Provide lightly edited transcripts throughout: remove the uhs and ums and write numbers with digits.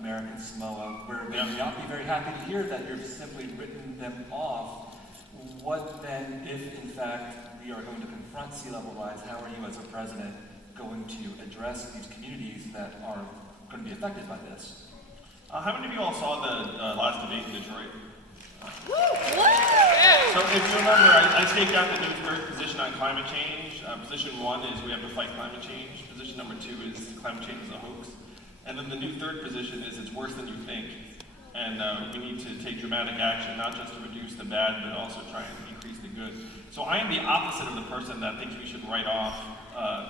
American Samoa, where they may not be very happy to hear that you've simply written them off. What then, if in fact we are going to confront sea level rise, how are you as a president going to address these communities that are going to be affected by this? How many of you all saw the last debate in Detroit? So if you remember, I staked out the new third position on climate change. Position one is we have to fight climate change. Position number two is climate change is a hoax. And then the new third position is it's worse than you think. And we need to take dramatic action, not just to reduce the bad, but also try and increase the good. So I am the opposite of the person that thinks we should write off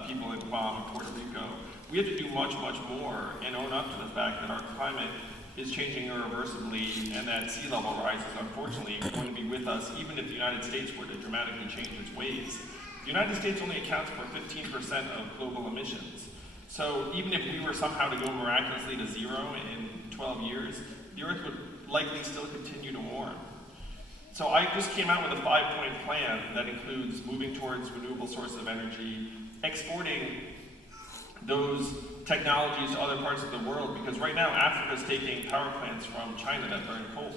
people in Guam and Puerto Rico. We have to do much, much more and own up to the fact that our climate is changing irreversibly and that sea level rise is unfortunately going to be with us even if the United States were to dramatically change its ways. The United States only accounts for 15% of global emissions. So even if we were somehow to go miraculously to zero in 12 years, the Earth would likely still continue to warm. So I just came out with a 5-point plan that includes moving towards renewable sources of energy, exporting those technologies to other parts of the world, because right now Africa's taking power plants from China that burn coal.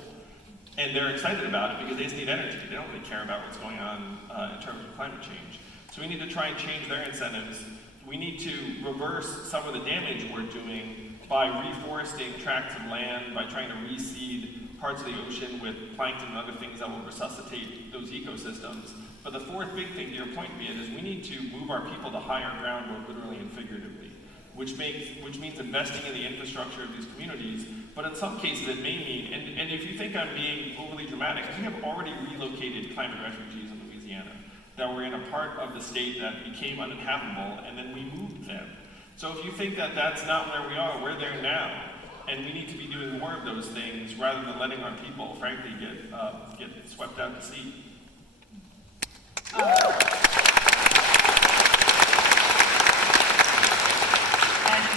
And they're excited about it because they just need energy. They don't really care about what's going on in terms of climate change. So we need to try and change their incentives. We need to reverse some of the damage we're doing by reforesting tracts of land, by trying to reseed parts of the ocean with plankton and other things that will resuscitate those ecosystems. But the fourth big thing to your point, Viet, is we need to move our people to higher ground, both literally and figuratively, which means investing in the infrastructure of these communities. But in some cases it may mean, and if you think I'm being overly dramatic, we have already relocated climate refugees in Louisiana that were in a part of the state that became uninhabitable, and then we moved them. So if you think that that's not where we are, we're there now. And we need to be doing more of those things rather than letting our people, frankly, get swept out to sea. And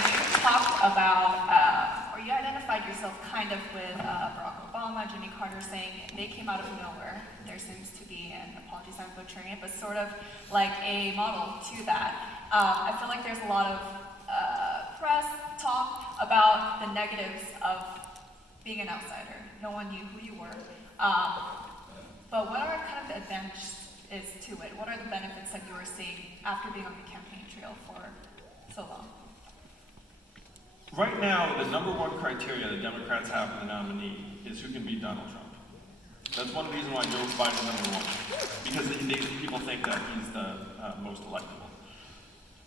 you talked about, or you identified yourself kind of with Barack Obama, Jimmy Carter, saying they came out of nowhere. There seems to be, and apologies I'm butchering it, but sort of like a model to that. I feel like there's a lot of press talk about the negatives of being an outsider. No one knew who you were. But what are kind of the advantages to it? What are the benefits that you are seeing after being on the campaign trail for so long? Right now, the number one criteria the Democrats have for the nominee is who can beat Donald Trump. That's one reason why Joe Biden's number one, because people think that he's the most electable.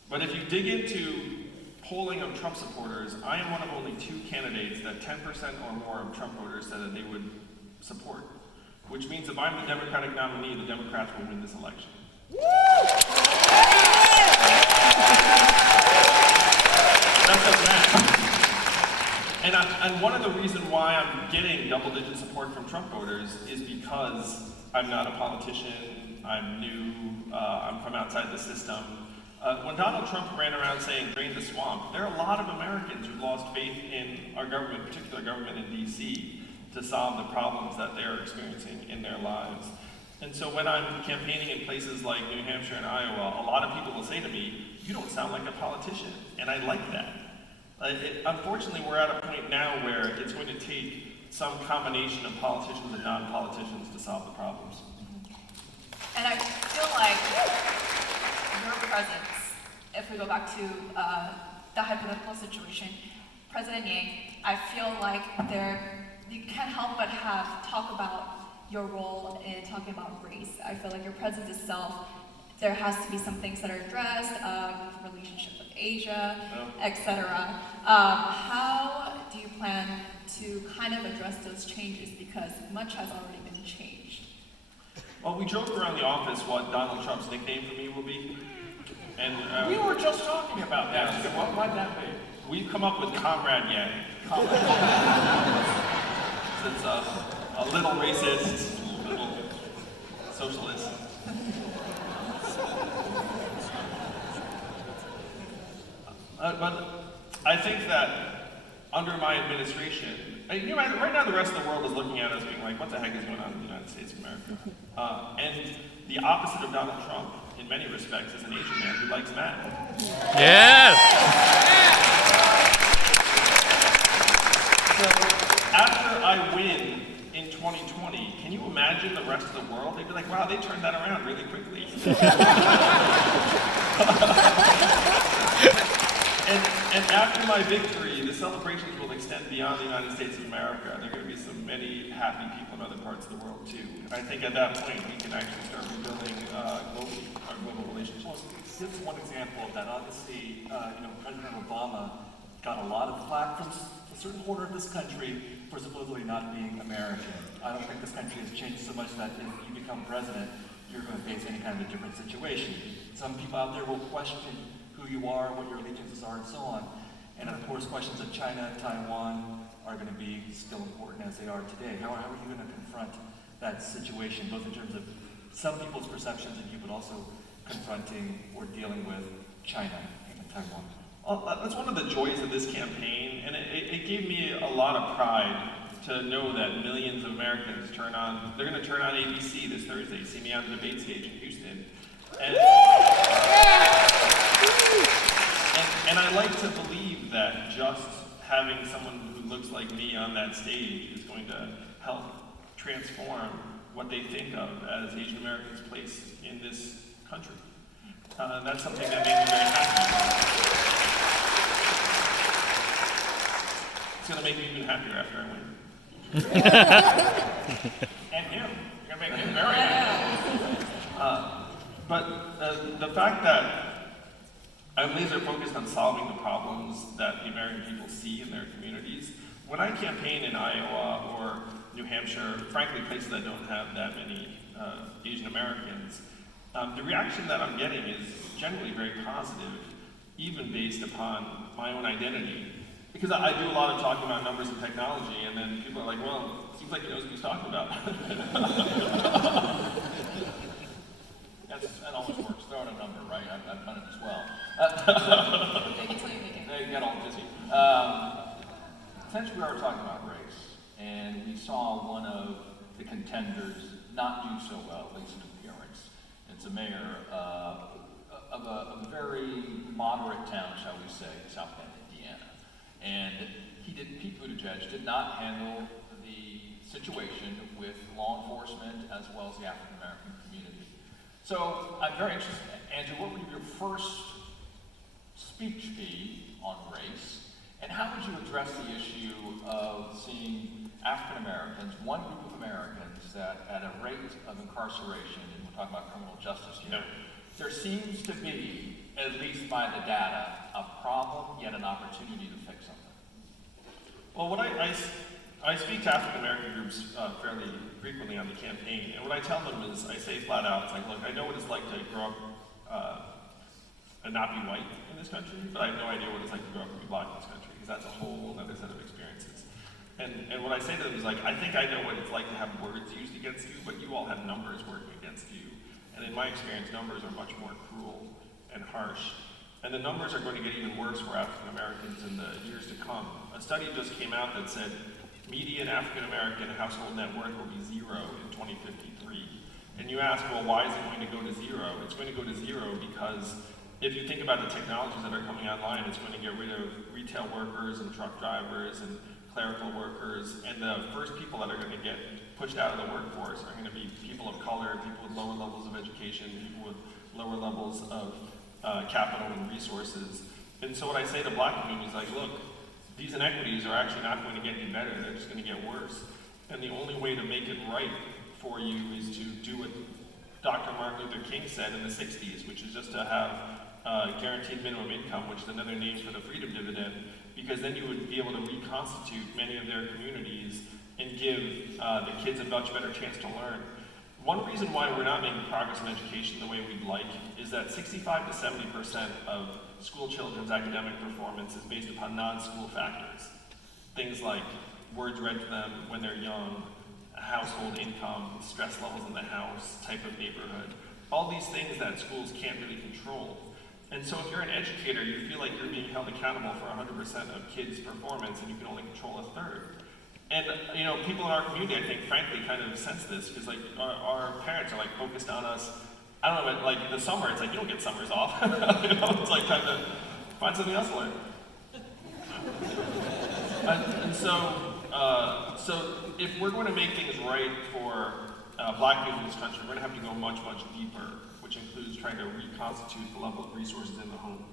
But if you dig into polling of Trump supporters, I am one of only 2 candidates that 10% or more of Trump voters said that they would support, which means if I'm the Democratic nominee, the Democrats will win this election. That's a fact. And one of the reasons why I'm getting double-digit support from Trump voters is because I'm not a politician, I'm new, I'm from outside the system. When Donald Trump ran around saying drain the swamp, there are a lot of Americans who lost faith in our government, particular government in DC, to solve the problems that they're experiencing in their lives. And so when I'm campaigning in places like New Hampshire and Iowa, a lot of people will say to me, you don't sound like a politician, and I like that. Unfortunately, we're at a point now where it's going to take some combination of politicians and non-politicians to solve the problems. And I feel like your presence, if we go back to the hypothetical situation, President Yang, I feel like you can't help but talk about your role in talking about race. I feel like your presence itself, there has to be some things that are addressed, relationship with Asia, etc. How do you plan to kind of address those changes, because much has already been changed? Well, we joked around the office what Donald Trump's nickname for me will be. And We were just talking about that. Yeah. What might that be? We've come up with Comrade Yang. It's a little racist, a little socialist. But I think that under my administration, right now the rest of the world is looking at us being like, what the heck is going on in the United States of America? And the opposite of Donald Trump, in many respects, is an Asian man who likes math. Yes! after I win in 2020, can you imagine the rest of the world? They'd be like, wow, they turned that around really quickly. And after my victory, the celebrations will extend beyond the United States of America. There are going to be so many happy people in other parts of the world too. And I think at that point we can actually start rebuilding globally, our global relationships. Well, here's one example of that. Obviously, President Obama got a lot of flack from a certain corner of this country for supposedly not being American. I don't think this country has changed so much that if you become president, you're going to face any kind of a different situation. Some people out there will question who you are, what your allegiances are, and so on. And of course, questions of China, Taiwan are going to be still important as they are today. How are you going to confront that situation, both in terms of some people's perceptions of you, but also confronting or dealing with China and Taiwan? Well, that's one of the joys of this campaign, and it gave me a lot of pride to know that millions of Americans they're going to turn on ABC this Thursday, see me on the debate stage in Houston. And I like to believe that just having someone who looks like me on that stage is going to help transform what they think of as Asian Americans' place in this country. That's something that made me very happy. It's going to make me even happier after I win. And him. You're going to make him very happy. But the fact that I'm laser focused on solving the problems that the American people see in their communities. When I campaign in Iowa or New Hampshire, frankly places that don't have that many Asian Americans, the reaction that I'm getting is generally very positive, even based upon my own identity. Because I do a lot of talking about numbers and technology, and then people are like, well, it seems like he knows what he's talking about. That always works. Throw in a number, right? I've done it as well. Make it till you make it. They get all busy. Since we are talking about race, and we saw one of the contenders not do so well, at least in appearance. It's a mayor of a very moderate town, shall we say, South Bend, Indiana. And Pete Buttigieg did not handle the situation with law enforcement as well as the African American community. So I'm very interested, Andrew, what would your first speech be on race, and how would you address the issue of seeing African Americans, one group of Americans that at a rate of incarceration, and we're talking about criminal justice here, there seems to be, at least by the data, a problem yet an opportunity to fix something? Well, what I speak to African American groups fairly frequently on the campaign, and what I tell them is, I say flat out, it's like, look, I know what it's like to grow up and not be white in this country, but I have no idea what it's like to grow up and be black in this country, because that's a whole other set of experiences. And what I say to them is like, I think I know what it's like to have words used against you, but you all have numbers working against you. And in my experience, numbers are much more cruel and harsh. And the numbers are going to get even worse for African Americans in the years to come. A study just came out that said median African American household net worth will be zero in 2053. And you ask, well, why is it going to go to zero? It's going to go to zero because if you think about the technologies that are coming online, it's going to get rid of retail workers and truck drivers and clerical workers, and the first people that are going to get pushed out of the workforce are going to be people of color, people with lower levels of education, people with lower levels of capital and resources. And so what I say to black communities is like, look, these inequities are actually not going to get any better, they're just going to get worse. And the only way to make it right for you is to do what Dr. Martin Luther King said in the 60s, which is just to have guaranteed minimum income, which is another name for the freedom dividend, because then you would be able to reconstitute many of their communities and give the kids a much better chance to learn. One reason why we're not making progress in education the way we'd like is that 65 to 70% of school children's academic performance is based upon non-school factors. Things like words read to them when they're young, household income, stress levels in the house, type of neighborhood. All these things that schools can't really control. And so if you're an educator, you feel like you're being held accountable for 100% of kids' performance and you can only control a third. And you know, people in our community, I think, frankly, kind of sense this because like our parents are like focused on us. I don't know, but like the summer, it's like you don't get summers off. You know, it's like time to find something else to learn. And so So if we're going to make things right for black people in this country, we're going to have to go much, much deeper, which includes trying to reconstitute the level of resources in the home.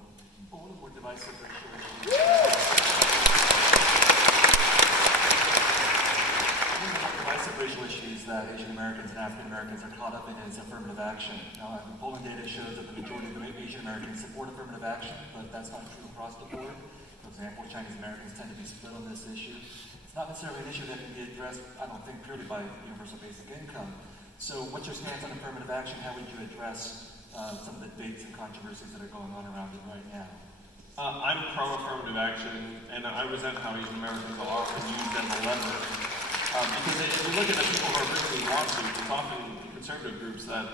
But one of the more divisive racial issues. One of the more divisive racial issues that Asian Americans and African Americans are caught up in is affirmative action. Now, polling data shows that the majority of Asian Americans support affirmative action, but that's not true across the board. For example, Chinese Americans tend to be split on this issue. It's not necessarily an issue that can be addressed, I don't think, purely by universal basic income. So what's your stance on affirmative action? How would you address some of the debates and controversies that are going on around it right now? I'm pro-affirmative action, and I resent how Asian Americans are often used as a lever. Because if you look at the people who are bringing these lawsuits, it's often conservative groups that,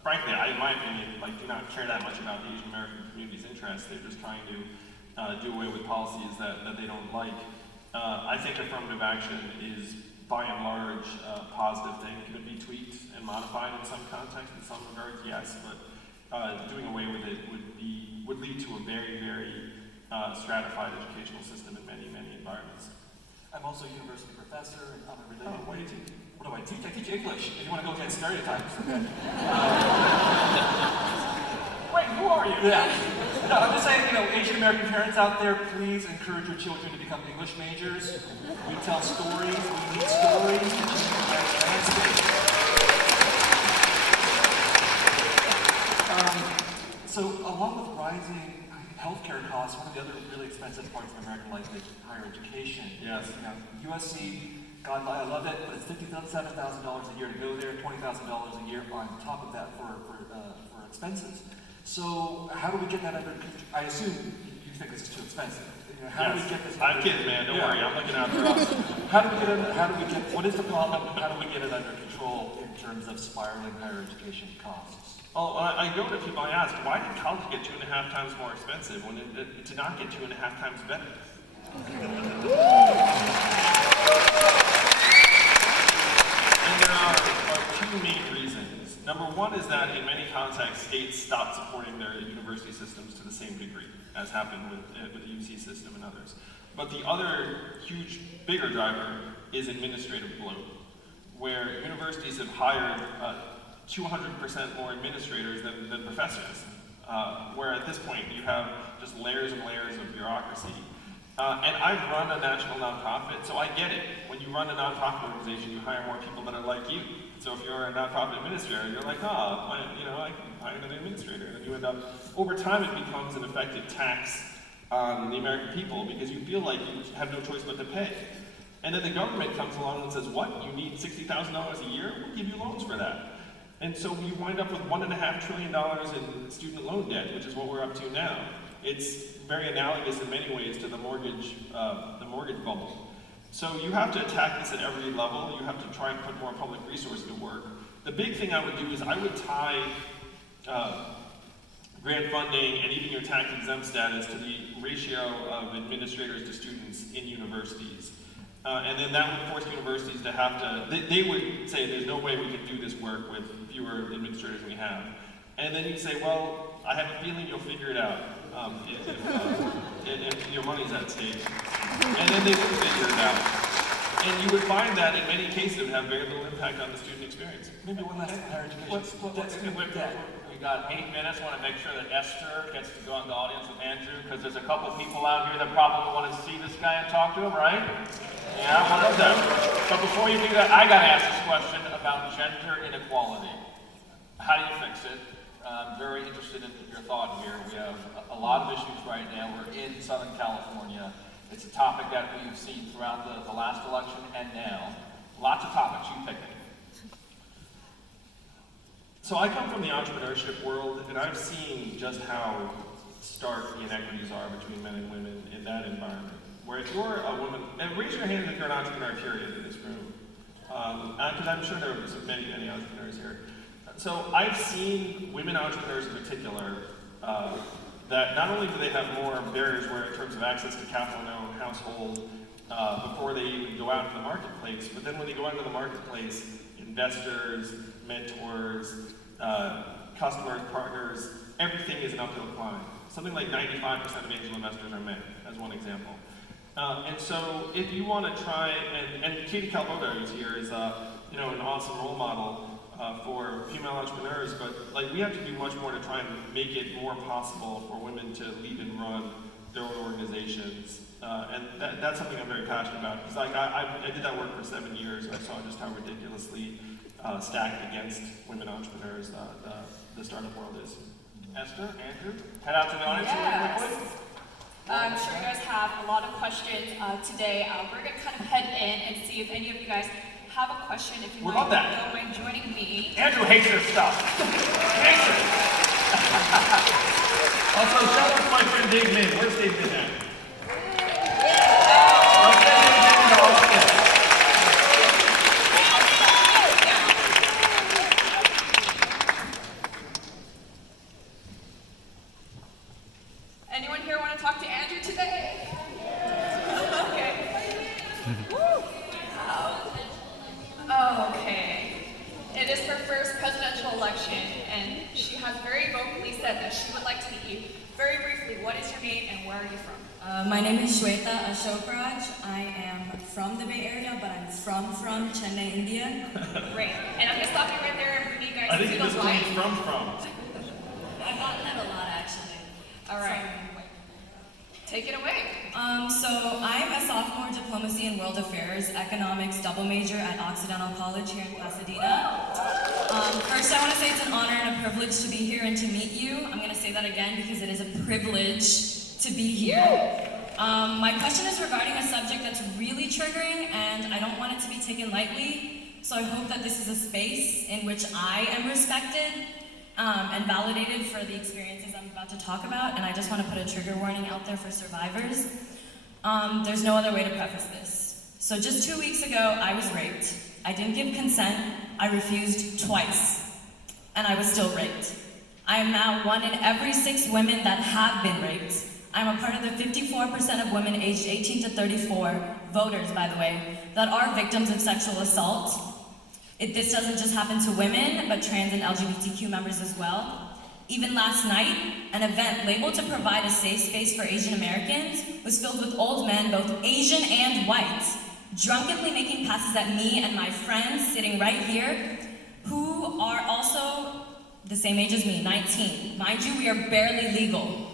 frankly, in my opinion, do not care that much about the Asian American community's interests. They're just trying to do away with policies that they don't like. I think affirmative action is, by and large, a positive thing. Can it be tweaked and modified in some context? In some regards, yes, but doing away with it would lead to a very, very stratified educational system in many, many environments. I'm also a university professor in a related way. What do I teach? I teach English, if you want to go against stereotypes. Wait, who are you? Yeah. No, I'm just saying, Asian American parents out there, please encourage your children to become English majors. We tell stories, we need stories to change the landscape. So along with rising healthcare costs, one of the other really expensive parts of American life is higher education. Yes. USC, God, I love it, but it's $57,000 a year to go there, $20,000 a year on top of that for expenses. So how do we get that under control? I assume you think this is too expensive. How do we get this? I have kids, man. Don't worry. I'm looking out for us. What is the problem? How do we get it under control in terms of spiraling higher education costs? Well, I go to people, I ask, why did college get 2.5 times more expensive when it did not get 2.5 times better? And there are two main reasons. Number one is that in many contexts, states stopped supporting their university systems to the same degree, as happened with the UC system and others. But the other huge, bigger driver is administrative bloat, where universities have hired 200% more administrators than professors, where at this point you have just layers and layers of bureaucracy. And I've run a national nonprofit, so I get it. When you run a nonprofit organization, you hire more people that are like you. So if you're a nonprofit administrator, you're like, I can hire an administrator. And then you end up, over time it becomes an effective tax on the American people because you feel like you have no choice but to pay. And then the government comes along and says, what, you need $60,000 a year? We'll give you loans for that. And so we wind up with $1.5 trillion in student loan debt, which is what we're up to now. It's very analogous in many ways to the mortgage bubble. So you have to attack this at every level. You have to try and put more public resources to work. The big thing I would do is I would tie grant funding and even your tax-exempt status to the ratio of administrators to students in universities. And then that would force universities to have to, they would say there's no way we can do this work with fewer administrators than we have. And then you'd say, well, I have a feeling you'll figure it out if your money's at stake. And then they would figure it out. And you would find that in many cases it would have very little impact on the student experience. Maybe one last higher education. We got 8 minutes. I want to make sure that Esther gets to go in the audience with Andrew, because there's a couple people out here that probably want to see this guy and talk to him, right? Yeah, one of them. But before you do that, I got to ask this question about gender inequality. How do you fix it? I'm very interested in your thought here. We have a lot of issues right now. We're in Southern California. It's a topic that we've seen throughout the last election and now. Lots of topics. You pick it. So I come from the entrepreneurship world, and I've seen just how stark the inequities are between men and women in that environment. Where if you're a woman, and raise your hand if you're an entrepreneur, period, in this room. Because I'm sure there are many, many entrepreneurs here. So I've seen women entrepreneurs in particular that not only do they have more barriers in terms of access to capital in their own household before they even go out into the marketplace, but then when they go out into the marketplace, investors, mentors, customers, partners, everything is an uphill climb. Something like 95% of angel investors are men, as one example. And so if you want to try, and Katie Calvoda, who's here, is an awesome role model for female entrepreneurs, but like we have to do much more to try and make it more possible for women to lead and run their own organizations. And that's something I'm very passionate about, because I did that work for 7 years, and I saw just how ridiculously stacked against women entrepreneurs the startup world is. Esther, Andrew, head out to the audience really quickly. I'm sure you guys have a lot of questions today. We're going to kind of head in and see if any of you guys have a question. If you We might love that. don't mind joining me. Andrew hates this stuff. Hates it. Also, shout out to my friend Dave Min. Where's Dave Min at? Okay, Dave Min, go up there. Anyone here want to talk to Andrew today? Okay. Okay. It is her first presidential election, and she has very vocally said that she would like to meet you. Very briefly, what is your name and where are you from? My name is Shweta Ashokraj. I am from the Bay Area, but I'm from Chennai, India. Great. And I'm going to stop you right there and bring you guys I to think the this is where light. he's from. I've gotten that a lot, actually. All right. Take it away. So I'm a sophomore diplomacy in world affairs, economics double major at Occidental College here in Pasadena. First, I want to say it's an honor and a privilege to be here and to meet you. I'm going to say that again because it is a privilege to be here. My question is regarding a subject that's really triggering, and I don't want it to be taken lightly. So I hope that this is a space in which I am respected and validated for the experiences I'm about to talk about, and I just want to put a trigger warning out there for survivors. There's no other way to preface this. So just 2 weeks ago, I was raped. I didn't give consent, I refused twice, and I was still raped. I am now 1 in every 6 women that have been raped. I'm a part of the 54% of women aged 18 to 34, voters by the way, that are victims of sexual assault. This doesn't just happen to women, but trans and LGBTQ members as well. Even last night, an event labeled to provide a safe space for Asian Americans was filled with old men, both Asian and white, drunkenly making passes at me and my friends sitting right here, who are also the same age as me, 19. Mind you, we are barely legal.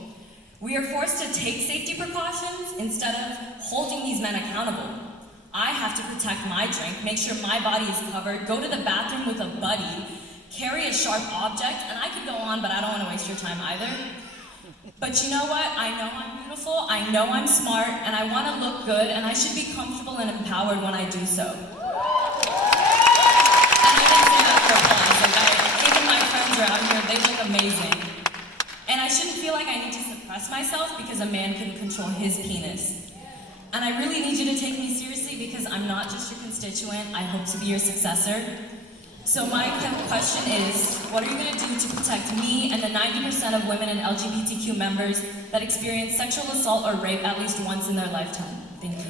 We are forced to take safety precautions instead of holding these men accountable. I have to protect my drink, make sure my body is covered, go to the bathroom with a buddy, carry a sharp object, and I could go on, but I don't want to waste your time either. But you know what? I know I'm beautiful, I know I'm smart, and I want to look good, and I should be comfortable and empowered when I do so. And I didn't say that for applause. Even my friends are out here, they look amazing. And I shouldn't feel like I need to suppress myself because a man couldn't control his penis. And I really need you to take me seriously because I'm not just your constituent, I hope to be your successor. So my question is, what are you going to do to protect me and the 90% of women and LGBTQ members that experience sexual assault or rape at least once in their lifetime? Thank you.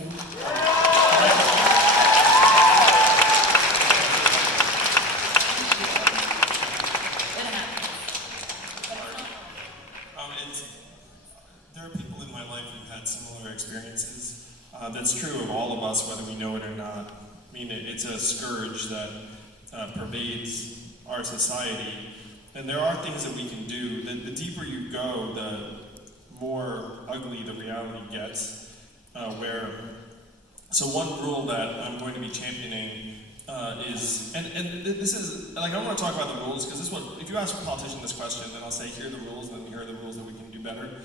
There are people in my life who've had similar experiences. That's true of all of us, whether we know it or not. I mean, it's a scourge that pervades our society. And there are things that we can do. The deeper you go, the more ugly the reality gets. So one rule that I'm going to be championing is, and this is, like, I don't want to talk about the rules, because if you ask a politician this question, then I'll say, here are the rules, and then here are the rules that we can do better.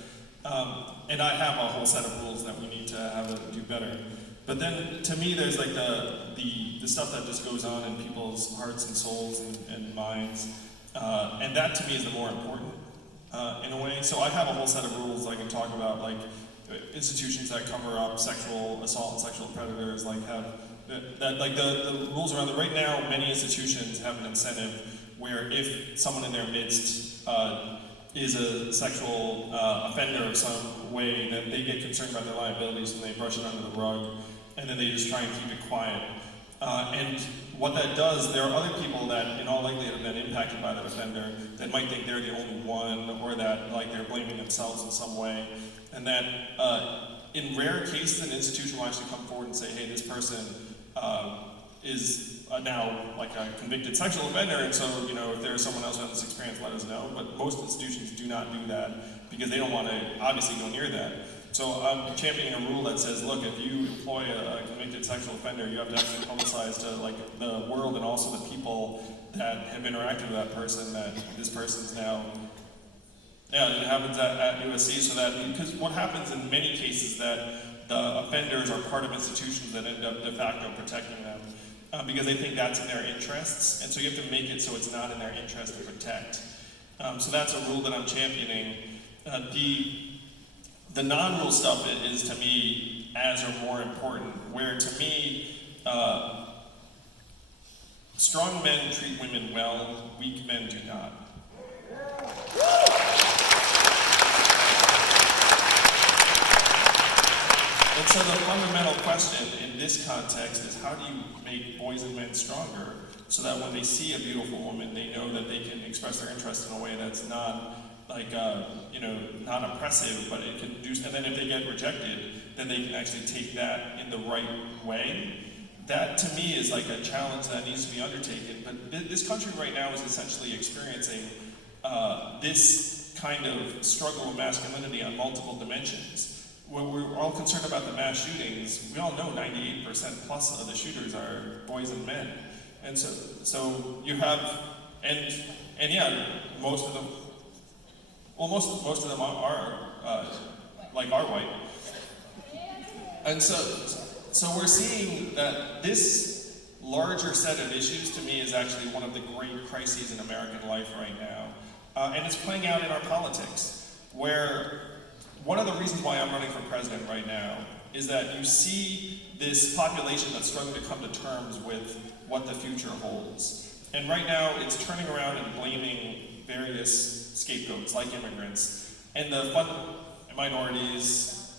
And I have a whole set of rules that we need to have to do better. But then, to me, there's like the stuff that just goes on in people's hearts and souls and minds. And that, to me, is the more important, in a way. So I have a whole set of rules I can talk about, like institutions that cover up sexual assault and sexual predators, like have the rules around it. Right now, many institutions have an incentive where if someone in their midst is a sexual offender of some way, then they get concerned about their liabilities and they brush it under the rug, and then they just try and keep it quiet. And what that does, there are other people that in all likelihood have been impacted by that offender that might think they're the only one, or that like they're blaming themselves in some way. And that in rare cases, an institution will actually come forward and say, hey, this person is now like a convicted sexual offender, and so, you know, if there's someone else who has this experience, let us know. But most institutions do not do that because they don't want to obviously go near that. So I'm championing a rule that says, look, if you employ a convicted sexual offender, you have to actually publicize to like the world and also the people that have interacted with that person that this person's now. Yeah, it happens at USC, so that, because what happens in many cases that the offenders are part of institutions that end up de facto protecting them because they think that's in their interests, and so you have to make it so it's not in their interest to protect. So that's a rule that I'm championing. The non-rule stuff is to me as or more important, where to me, strong men treat women well, weak men do not. And so the fundamental question in this context is, how do you make boys and men stronger so that when they see a beautiful woman, they know that they can express their interest in a way that's not like, not oppressive, but it can do, and then if they get rejected, then they can actually take that in the right way. That to me is like a challenge that needs to be undertaken. But this country right now is essentially experiencing this kind of struggle of masculinity on multiple dimensions. When we're all concerned about the mass shootings, we all know 98% plus of the shooters are boys and men. And so you have, and yeah, most of them are white. And so we're seeing that this larger set of issues to me is actually one of the great crises in American life right now. And it's playing out in our politics, where one of the reasons why I'm running for president right now is that you see this population that's struggling to come to terms with what the future holds. And right now it's turning around and blaming various scapegoats like immigrants and the minorities,